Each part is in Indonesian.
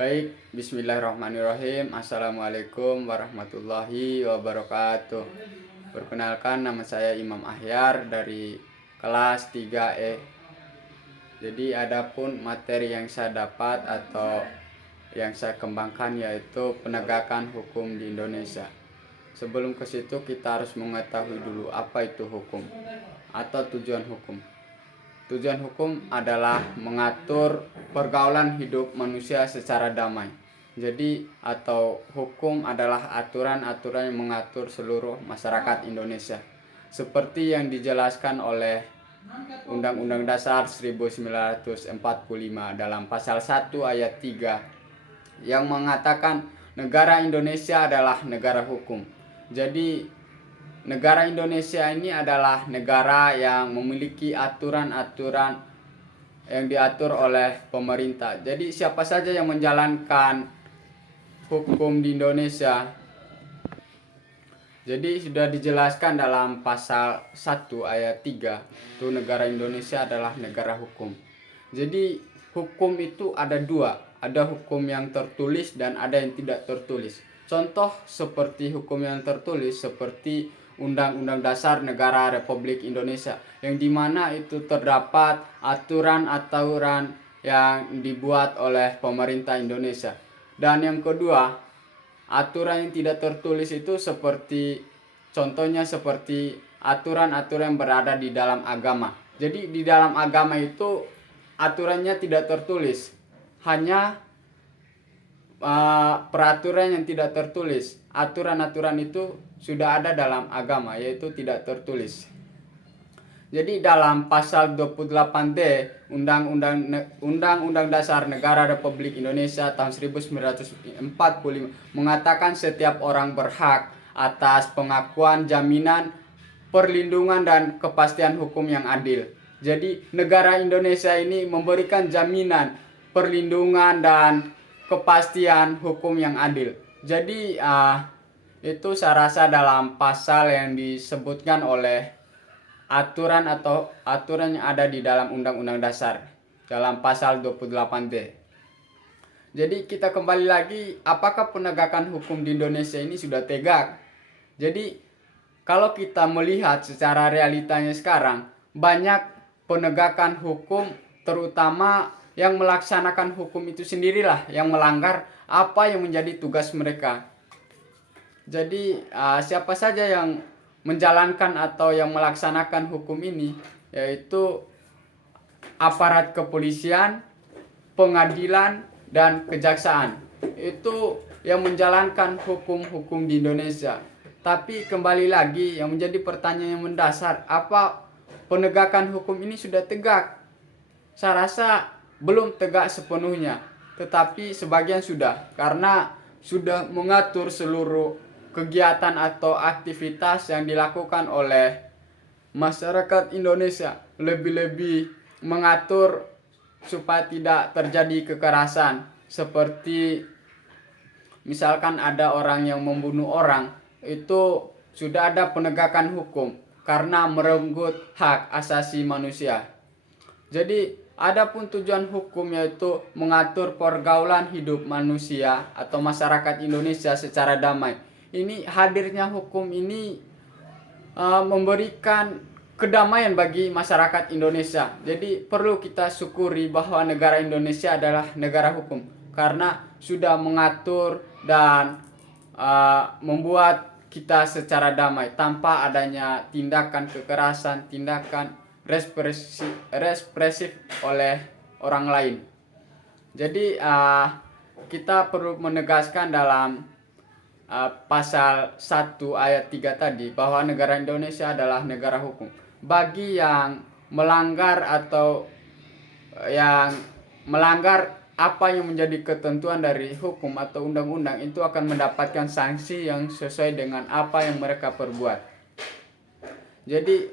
Baik, bismillahirrahmanirrahim. Assalamualaikum warahmatullahi wabarakatuh. Perkenalkan, nama saya Imam Ahyar dari kelas 3E. Jadi adapun materi yang saya dapat atau yang saya kembangkan yaitu penegakan hukum di Indonesia. Sebelum ke situ kita harus mengetahui dulu apa itu hukum atau tujuan hukum. Tujuan hukum adalah mengatur pergaulan hidup manusia secara damai. Jadi atau hukum adalah aturan-aturan yang mengatur seluruh masyarakat Indonesia. Seperti yang dijelaskan oleh Undang-Undang Dasar 1945 dalam pasal 1 ayat 3 yang mengatakan negara Indonesia adalah negara hukum. Jadi negara Indonesia ini adalah negara yang memiliki aturan-aturan yang diatur oleh pemerintah. Jadi siapa saja yang menjalankan hukum di Indonesia. Jadi sudah dijelaskan dalam pasal 1 ayat 3, itu negara Indonesia adalah negara hukum. Jadi hukum itu ada dua, ada hukum yang tertulis dan ada yang tidak tertulis. Contoh seperti hukum yang tertulis seperti Undang-Undang Dasar Negara Republik Indonesia, yang dimana itu terdapat aturan-aturan yang dibuat oleh pemerintah Indonesia. Dan yang kedua, aturan yang tidak tertulis itu seperti contohnya seperti aturan-aturan yang berada di dalam agama. Jadi di dalam agama itu aturannya tidak tertulis, hanya peraturan yang tidak tertulis. Aturan-aturan itu sudah ada dalam agama, yaitu tidak tertulis. Jadi dalam pasal 28D Undang-Undang Dasar Negara Republik Indonesia tahun 1945 mengatakan setiap orang berhak atas pengakuan, jaminan, perlindungan dan kepastian hukum yang adil. Jadi negara Indonesia ini memberikan jaminan, perlindungan dan kepastian hukum yang adil. Jadi itu saya rasa dalam pasal yang disebutkan oleh aturan yang ada di dalam Undang-Undang Dasar dalam pasal 28D. Jadi kita kembali lagi, apakah penegakan hukum di Indonesia ini sudah tegak? Jadi kalau kita melihat secara realitanya sekarang, banyak penegakan hukum terutama yang melaksanakan hukum itu sendirilah yang melanggar apa yang menjadi tugas mereka. Jadi siapa saja yang menjalankan atau yang melaksanakan hukum ini, yaitu aparat kepolisian, pengadilan, dan kejaksaan. Itu yang menjalankan hukum-hukum di Indonesia. Tapi kembali lagi yang menjadi pertanyaan yang mendasar, apa penegakan hukum ini sudah tegak? Saya rasa belum tegak sepenuhnya, tetapi sebagian sudah, karena sudah mengatur seluruh kegiatan atau aktivitas yang dilakukan oleh masyarakat Indonesia, lebih-lebih mengatur supaya tidak terjadi kekerasan, seperti misalkan ada orang yang membunuh orang, itu sudah ada penegakan hukum karena merenggut hak asasi manusia. Jadi adapun tujuan hukum yaitu mengatur pergaulan hidup manusia atau masyarakat Indonesia secara damai. Ini hadirnya hukum ini memberikan kedamaian bagi masyarakat Indonesia. Jadi perlu kita syukuri bahwa negara Indonesia adalah negara hukum karena sudah mengatur dan membuat kita secara damai tanpa adanya tindakan kekerasan, tindakan represif oleh orang lain. Jadi kita perlu menegaskan dalam pasal 1 ayat 3 tadi bahwa negara Indonesia adalah negara hukum. Bagi yang melanggar atau yang melanggar apa yang menjadi ketentuan dari hukum atau undang-undang, itu akan mendapatkan sanksi yang sesuai dengan apa yang mereka perbuat. Jadi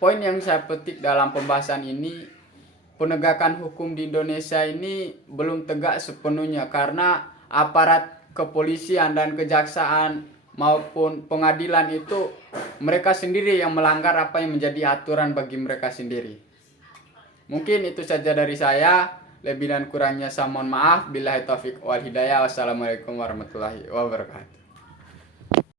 poin yang saya petik dalam pembahasan ini, penegakan hukum di Indonesia ini belum tegak sepenuhnya karena aparat kepolisian dan kejaksaan maupun pengadilan itu mereka sendiri yang melanggar apa yang menjadi aturan bagi mereka sendiri. Mungkin itu saja dari saya. Lebih dan kurangnya saya mohon maaf. Billahi taufik wal hidayah. Wassalamualaikum warahmatullahi wabarakatuh.